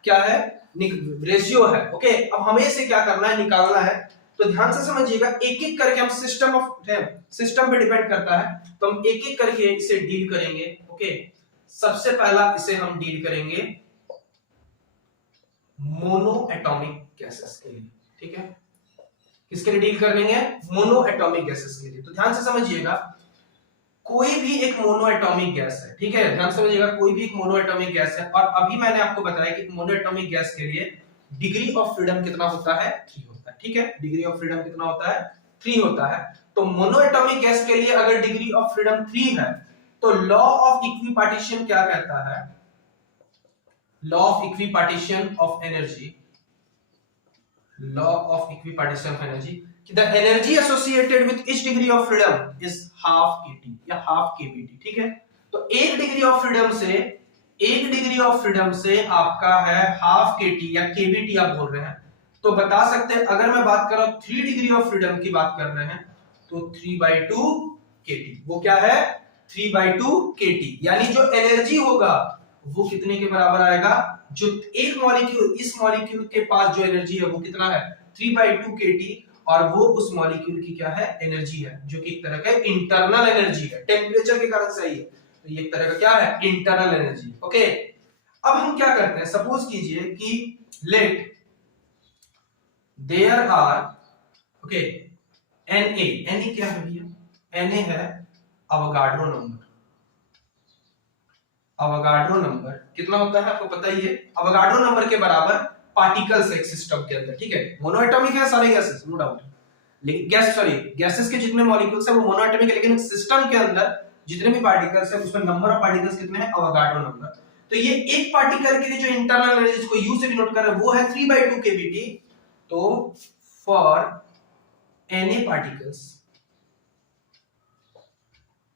क्या है? रेशियो है। ओके, अब हमें इसे क्या करना है? निकालना है। तो ध्यान से समझिएगा, एक एक करके हम सिस्टम पे डिपेंड करता है, तो हम एक एक करके इसे डील करेंगे। ओके, सबसे पहला इसे हम डील करेंगे मोनो एटॉमिक गैसेस के लिए, ठीक है। किसके लिए डील करेंगे? मोनो एटॉमिक गैसेस के लिए। तो ध्यान से समझिएगा, कोई भी एक मोनो एटॉमिक गैस है, ठीक है, ध्यान से समझिएगा, कोई भी एक मोनो एटॉमिक गैस है, और अभी मैंने आपको बताया कि मोनो एटॉमिक गैस के लिए डिग्री ऑफ फ्रीडम कितना होता है? 3 होता है, ठीक है। डिग्री ऑफ फ्रीडम कितना होता है? 3 होता है। तो मोनो एटॉमिक गैस के लिए अगर डिग्री ऑफ फ्रीडम 3 है, तो लॉ ऑफ इक्विपार्टीशन क्या कहता है? Law of equipartition of energy, law of equipartition of energy, the energy associated with each degree of freedom is half kT या half kBT, ठीक है। तो एक डिग्री ऑफ फ्रीडम से आपका है हाफ kT या kBT आप बोल रहे हैं। तो बता सकते हैं, अगर मैं बात कर रहा हूं 3 डिग्री ऑफ फ्रीडम की बात कर रहे हैं, तो 3/2 kT, वो क्या है? 3/2 kT, यानी जो एनर्जी होगा वो कितने के बराबर आएगा? जो एक मॉलिक्यूल, इस मॉलिक्यूल के पास जो एनर्जी है वो कितना है? 3/2 kT, और वो उस मॉलिक्यूल की क्या है? एनर्जी है, जो कि एक तरह का इंटरनल एनर्जी है, टेम्परेचर के कारण सही है, तो ये एक तरह का क्या है? Internal energy. ओके, अब हम क्या करते हैं, सपोज कीजिए कि let there are, okay, Na क्या है भैया? Na है अवोगाड्रो नंबर। अवोगाड्रो नंबर कितना होता है आपको पता ही है? अवोगाड्रो नंबर के बराबर पार्टिकल्स एक सिस्टम के अंदर, ठीक है। मोनोएटॉमिक है सारे गैसेस, नो डाउट, लेकिन गैसेस के जितने मॉलिक्यूल्स हैं वो मोनोएटॉमिक है, लेकिन सिस्टम के अंदर जितने भी पार्टिकल्स हैं उसमें नंबर ऑफ पार्टिकल्स कितने हैं? Avogadro number. तो ये एक पार्टिकल के लिए जो इंटरनल एनर्जी, जिसको यू से डिनोट कर रहे हैं, वो है 3/2 kBT। तो for Na particles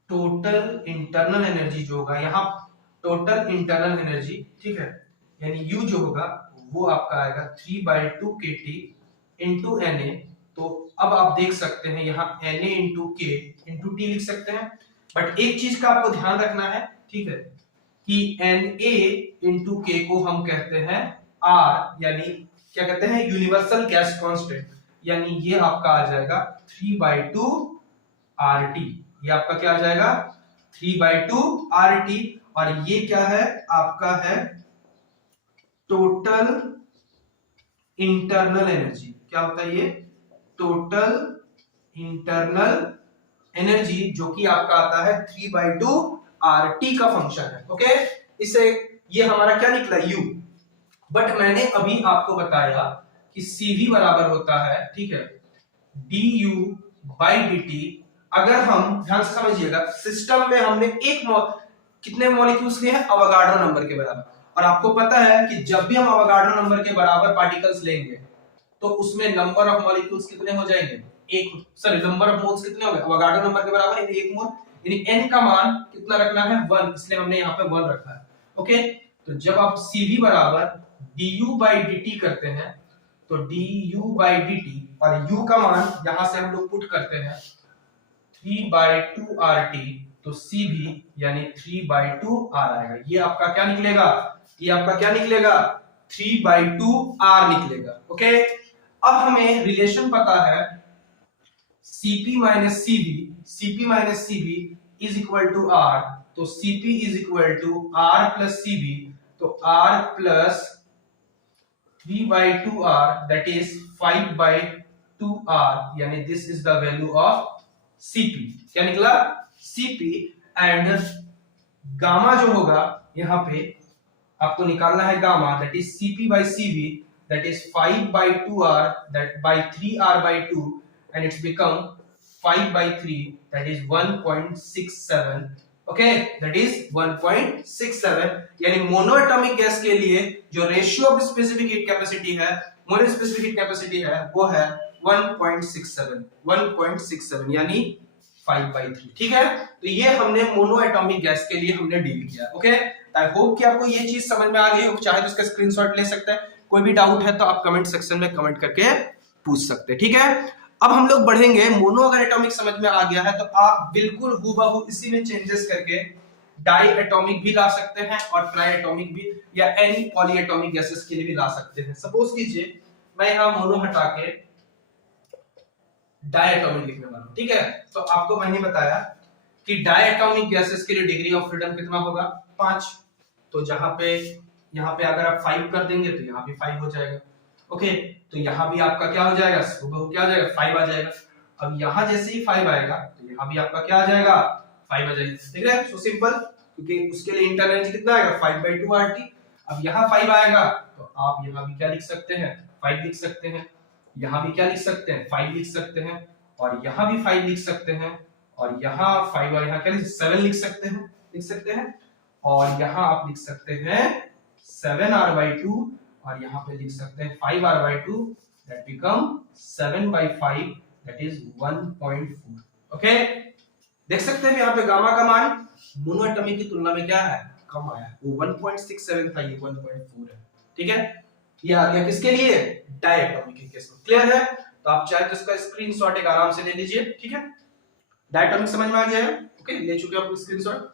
total internal energy जो होगा यहाँ, टोटल इंटरनल एनर्जी, ठीक है, यानी यू जो होगा वो आपका आएगा 3/2 kT इंटू Na। तो अब आप देख सकते हैं यहाँ Na इंटू के इंटू टी लिख सकते हैं, बट एक चीज का आपको ध्यान रखना है, ठीक है, कि Na इंटू के को हम कहते हैं R, यानी क्या कहते हैं, यूनिवर्सल गैस कांस्टेंट, यानी ये आपका आ जाएगा 3/2 RT। ये आपका क्या आ जाएगा 3/2 RT, और ये क्या है आपका है टोटल इंटरनल एनर्जी। क्या होता है ये, टोटल इंटरनल एनर्जी, जो कि आपका आता है 3/2 RT का फंक्शन है। ओके, इसे ये हमारा क्या निकला U, बट मैंने अभी आपको बताया कि CV बराबर होता है, ठीक है, du/dt। अगर हम ध्यान से समझिएगा, सिस्टम में हमने कितने मॉलिक्यूल्स लिए हैं, अवोगाड्रो नंबर के बराबर, और आपको पता है कि जब भी हम अवोगाड्रो नंबर के बराबर पार्टिकल्स लेंगे तो उसमें नंबर ऑफ मॉलिक्यूल्स कितने हो जाएंगे, एक, सॉरी नंबर ऑफ मोल्स कितने हो गए, अवोगाड्रो नंबर के बराबर यानी एक मोल, यानी n का मान कितना रखना है 1, इसलिए हमने यहाँ पे 1 रखा है। ओके, तो जब आप CV बराबर du/dt करते हैं तो du/dt, और u का मान यहां से हम लोग पुट करते हैं 3/2 RT, तो CV यानी 3/2 R आएगा। ये आपका क्या निकलेगा, ये आपका क्या निकलेगा 3/2 R निकलेगा। ओके, अब हमें रिलेशन पता है Cp minus CV is equal to R, तो Cp is equal to R plus CV, तो R plus 3/2 R that is 5/2 R, यानी this is the value of Cp। क्या निकला Cp, एंड गामा जो होगा यहाँ पे आपको निकालना है gamma, that is Cp/CV that is 5/2 R that by 3 R/2, and it's become 5/3 that is 1.67। Okay, that is 1.67, यानी मोनोएटॉमिक गैस के लिए जो ratio of specific heat capacity है, मोनो स्पेसिफिक हीट कैपेसिटी है, वो है 1.67 यानी 5/3। ठीक है, तो ये हमने मोनोएटॉमिक गैस के लिए हमने डील किया। ओके, आई होप कि आपको ये चीज समझ में आ गई हो। चाहे तो इसका स्क्रीनशॉट ले सकते हैं, कोई भी डाउट है तो आप कमेंट सेक्शन में कमेंट करके पूछ सकते हैं। ठीक है, अब हम लोग बढ़ेंगे, मोनो अगर एटॉमिक समझ में आ गया है तो आप बिल्कुल हूबहू इसी में चेंजेस करके डाई एटॉमिक भी ला सकते हैं और ट्राई एटॉमिक भी, या एनी पॉली एटॉमिक गैसेस के लिए भी ला सकते हैं। सपोज कीजिए मैं यहां मोनो हटा के डाई एटॉमिक लिखने वाला हूं। ठीक है, तो आपको मैंने बताया कि डाई एटॉमिक गैसेस के लिए डिग्री ऑफ फ्रीडम कितना होगा 5, तो जहां पे यहाँ पे अगर आप 5 कर देंगे तो यहाँ भी 5 हो जाएगा। ओके, तो यहाँ भी आपका क्या हो जाएगा, क्या हो जाएगा 5 आ जाएगा। अब यहाँ जैसे ही 5 आएगा तो यहाँ भी आपका क्या आ जाएगा 5 आ जाएगा। ठीक है, सो सिंपल, क्योंकि उसके लिए इंटरनल एनर्जी कितना आएगा 5/2 RT। अब यहाँ 5 आएगा तो आप यहाँ भी क्या लिख सकते हैं 5 लिख सकते हैं, यहाँ भी क्या लिख सकते हैं 5 लिख सकते हैं, और यहाँ भी 5 लिख सकते हैं, और यहाँ 5 और यहाँ क्या लिख 7 लिख सकते हैं, और यहाँ आप लिख सकते हैं 7R/2, और यहाँ पे लिख सकते हैं 5R/2, that become 7/5 that is 1.4। Okay, देख सकते हैं यहाँ पे गामा का मान मोनोएटॉमिक की तुलना में क्या है कम आया, वो 1.67 था, ये 1.4 है। ठीक है, ये आ गया किसके लिए डाई एटॉमिक के केस में। क्लियर है, तो आप चाहे तो इसका स्क्रीनशॉट एक आराम से ले लीजिए। ठीक है, डाई एटॉमिक समझ में आ गया है। ओके, ले चुके आप स्क्रीनशॉट।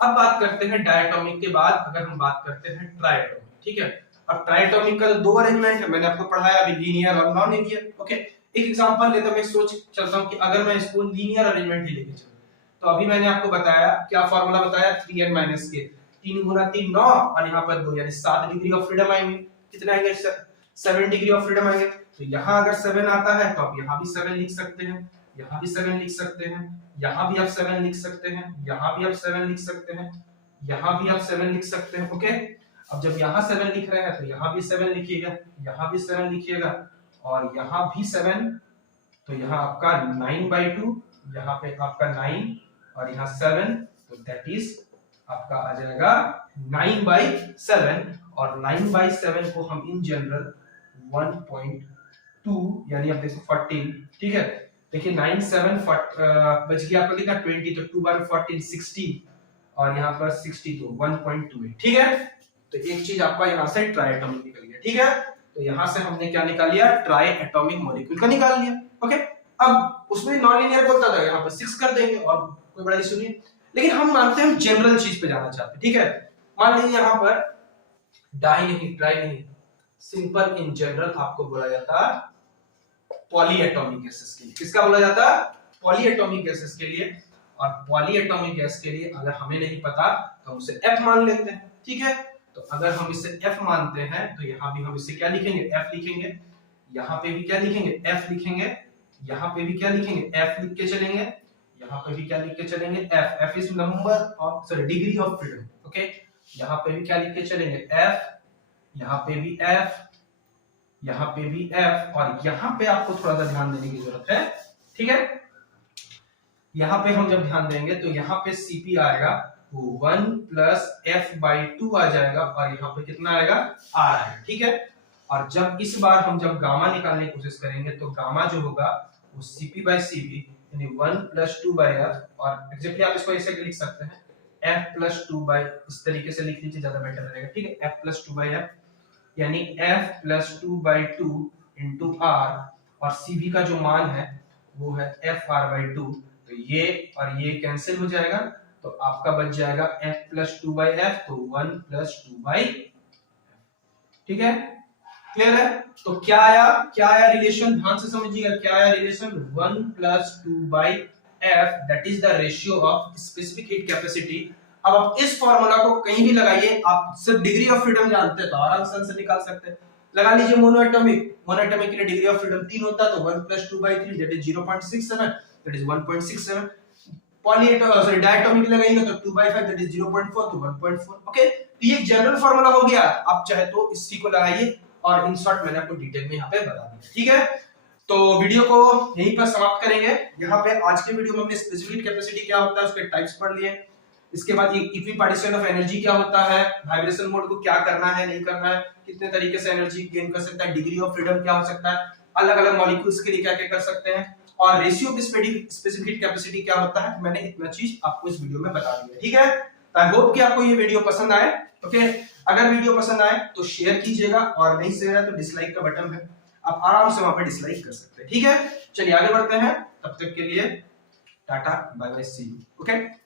अब बात करते हैं डायटोमिक के बाद अगर हम बात करते हैं ट्राइएटोमिक। ठीक है, अब ट्राइएटोमिक का 2 अरेंजमेंट है, मैंने आपको पढ़ाया अभी लीनियर और नॉन लीनियर। ओके, एक एग्जांपल लेते हैं, मैं सोच चलता हूं कि अगर मैं इसको लीनियर अरेंजमेंट ही लेके चलूं, तो अभी मैंने आपको बताया क्या फार्मूला बताया 3n - k, 3 × 3 9, और यहाँ पर 2 यानी 7 डिग्री ऑफ फ्रीडम आएंगे। कितने आएंगे 7 डिग्री ऑफ फ्रीडम आएंगे। तो यहाँ अगर 7 आता है तो आप यहाँ भी 7 लिख सकते हैं, यहाँ भी 7 लिख सकते हैं, यहाँ भी आप 7 लिख सकते हैं, यहाँ भी आप 7 लिख सकते हैं, यहाँ भी आप 7 लिख सकते हैं। ओके, अब जब यहाँ 7 लिख रहे हैं तो यहाँ भी 7 लिखिएगा, यहाँ भी 7 लिखिएगा, और यहाँ भी 7, तो यहाँ आपका 9/2, यहाँ पे आपका 9 और यहाँ 7, तो दैट इज आपका आ जाएगा 9/7, और 9/7 को हम इन जनरल 1.2 यानी आप देखो 14, ठीक है, देखिए 9 7 बच गया आपका कितना 20, तो 2 बार 14 60 और यहाँ पर 60 तो 1.28, ठीक है। तो एक चीज आपका यहाँ से ट्राई एटॉमिक निकल गया, ठीक है। तो यहाँ से हमने क्या निकाल लिया, ट्राई एटॉमिक मॉलिक्यूल का निकाल लिया, ओके। अब उसमें नॉन लीनियर बोलता था, यहाँ पर 6 कर देंगे और कोई बड़ा इशू नहीं। लेकिन हम मानते हैं हम जनरल चीज पे जाना चाहते हैं, ठीक है। मान लीजिए यहाँ पर डाई नहीं, ट्राई नहीं, सिंपल इन जनरल आपको बोला जाता पॉली एटॉमिक गैसेस के लिए। किसका बोला जाता, पॉली एटॉमिक गैसेस के लिए। और पॉली एटॉमिक गैस के लिए अगर हमें नहीं पता तो हम उसे F मान लेते हैं, ठीक है। तो अगर हम इसे F मानते हैं तो यहाँ भी हम इसे क्या लिखेंगे, F लिखेंगे। यहाँ पे भी क्या लिखेंगे, F लिखेंगे। यहाँ पे भी क्या लिखेंगे, F लिख के चलेंगे। यहाँ पे भी क्या लिख के चलेंगे, F। F is number of sorry degree of freedom, okay. यहाँ पे भी क्या लिख के चलेंगे, F। यहाँ पे भी F, यहाँ पे भी F, और यहाँ पे आपको थोड़ा सा ध्यान देने की जरूरत है, ठीक है। यहाँ पे हम जब ध्यान देंगे तो यहाँ पे Cp आएगा वो 1 प्लस F/2 आ जाएगा, और यहाँ पे कितना आएगा, R आएगा, ठीक है। और जब इस बार हम जब गामा निकालने की कोशिश करेंगे तो गामा जो होगा वो Cp/Cv यानी 1 प्लस 2/F, और एग्जैक्टली आप इसको ऐसे लिख सकते हैं F प्लस 2 बाई, इस तरीके से लिख लीजिए, ज्यादा बेटर रहेगा, ठीक है। F प्लस 2/F यानी F प्लस 2/2 इंटू R, और Cv का जो मान है वो है FR/2। तो ये और ये कैंसिल हो जाएगा, तो आपका बच जाएगा F प्लस 2/F, तो 1 प्लस 2/F, ठीक है। क्लियर है। तो क्या आया रिलेशन, ध्यान से समझिएगा, क्या आया relation, 1 plus 2/F that is the ratio of specific heat capacity. अब आप इस फार्मूला को कहीं भी लगाइए, आप सिर्फ डिग्री ऑफ फ्रीडम जानते हैं तो आराम से निकाल सकते हैं। लगा लीजिए मोनोएटॉमिक के लिए डिग्री ऑफ फ्रीडम 3 होता है, तो 1 plus 2/3 that is 0.67, that is 1.67। Diatomic लगाएंगे तो 2/5 दैट इज 0.4, तो 1.4, ओके। तो ये जनरल फार्मूला हो गया, आप चाहे तो इसी को लगाइए, और इन शॉर्ट मैंने आपको डिटेल में यहाँ पे बता दिया, ठीक है। तो वीडियो को यहीं पर समाप्त करेंगे। यहाँ पे आज के वीडियो में हमने स्पेसिफिक कैपेसिटी क्या होता है उसके टाइप्स पढ़ लिए। इसके बाद ये इक्विपार्टीशन ऑफ एनर्जी क्या होता है, वाइब्रेशन मोड को क्या करना है नहीं करना है, कितने तरीके से एनर्जी गेन कर सकता है, डिग्री ऑफ फ्रीडम क्या हो सकता है, अलग अलग मॉलिक्यूल्स के लिए क्या क्या कर सकते हैं, और ratio of specific heat capacity क्या होता है। मैंने इतना चीज आपको इस वीडियो में बता दिया, ठीक है। आई होप कि आपको ये वीडियो पसंद आए, ओके। अगर वीडियो पसंद आए तो शेयर कीजिएगा, और नहीं शेयर है तो डिसलाइक का बटन है, आप आराम से वहां पर डिसलाइक कर सकते हैं, ठीक है। चलिए आगे बढ़ते हैं, तब तक के लिए tata bye bye, see you, okay.